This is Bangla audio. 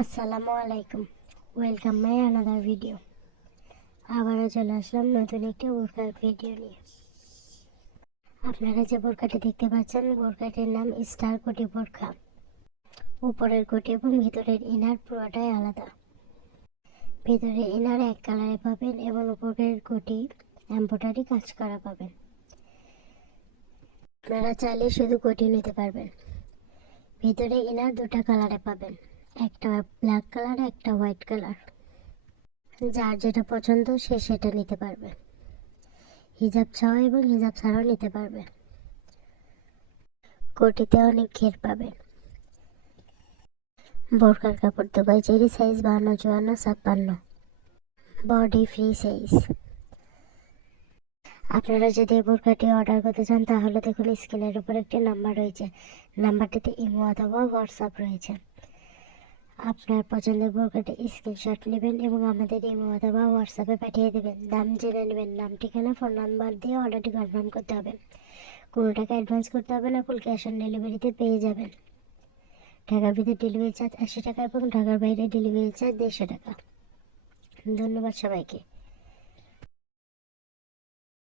আসসালামু আলাইকুম, ওয়েলকাম মাই আনাদার ভিডিও। আবারও চলে আসলাম নতুন একটি বোরকার ভিডিও নিয়ে। আপনারা যে বোরকাটি দেখতে পাচ্ছেন, বোরকাটির নাম স্টার কোটি বোরকা। উপরের কোটি এবং ভিতরের ইনার পুরোটাই আলাদা। ভিতরে ইনার এক কালারে পাবেন এবং উপরের কোটি এমব্রয়ডারি কাজ করা পাবেন। আপনারা চাইলে শুধু কোটি নিতে পারবেন। ভিতরে ইনার দুটা কালারে পাবেন, একটা ব্ল্যাক কালার, একটা হোয়াইট কালার। যার যেটা পছন্দ সে সেটা নিতে পারবে। হিজাব ছাড়া এবং হিজাব ছাড়াও নিতে পারবে। কোটিতে অনেক ঘের পাবেন। বোরকার কাপড় Dubai cherry size 52, 54, 56, body free size. আপনারা যদি এই বোরকাটি অর্ডার করতে চান তাহলে দেখুন স্ক্রিনের উপর একটি নাম্বার রয়েছে, নাম্বারটিতে ইমো অথবা হোয়াটসঅ্যাপ রয়েছে। আপনার পছন্দের বোরকাটি স্ক্রিনশট নেবেন এবং আমাদের ইমো অথবা হোয়াটসঅ্যাপে পাঠিয়ে দেবেন। দাম জেনে নেবেন, নাম, ঠিকানা, ফোন নাম্বার দিয়ে অর্ডারটি কনফার্ম করতে হবে। কোনো টাকা অ্যাডভান্স করতে হবে না, ফুল ক্যাশ অন ডেলিভারিতে পেয়ে যাবেন। ঢাকার ভিতরে ডেলিভারি চার্জ 80 টাকা এবং ঢাকার বাইরে ডেলিভারি চার্জ 150 টাকা। ধন্যবাদ সবাইকে।